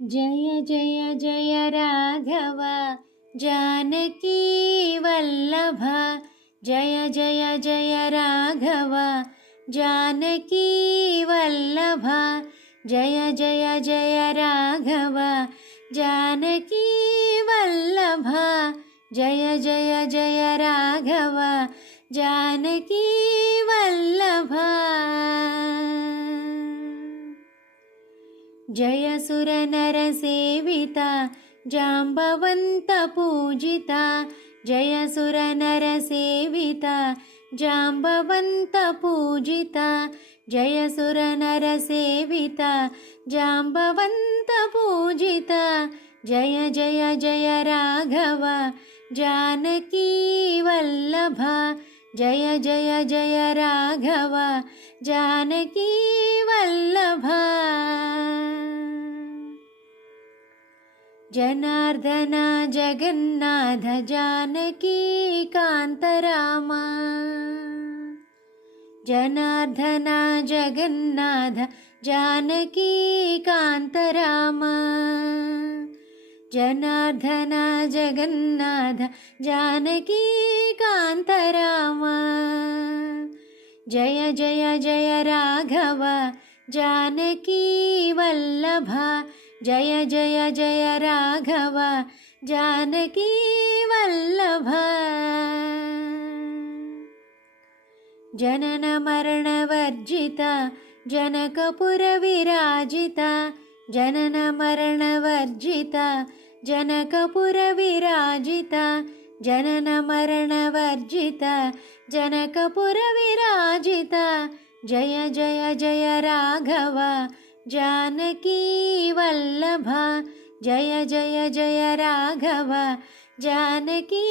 जय जय जय राघव जानकी वल्लभ। जय जय जय राघव जानकी वल्लभ। जय जय जय राघव जानकी वल्लभ। जय जय जय राघव जानकी वल्लभ। जय सुरनरसेविता जाम्बवन्त पूजिता। जय सुरनरसेविता जाम्बवन्त पूजिता। जय सुरनरसेविता जाम्बवन्त पूजिता। जय जय जय राघव जानकी वल्लभ। जय जय जय राघव जानकी वल्लभ। जनार्दन जगन्नाथ जानकी कांतराम। जनार्दन जगन्नाथ जानकी कांतराम। जनार्दन जगन्नाथ जानकी कांतराम। जय जय जय राघव जानकी वल्लभ। जय जय जय राघव जानकी वल्लभ। जनन मरण वर्जिता जनकपुर विराजिता। जनन मरण वर्जिता जनकपुर विराजिता। जनन मरण वर्जिता जनकपुर विराजिता। जय जय जय राघव जानकी वल्लभ। जय जय जय राघव जानकी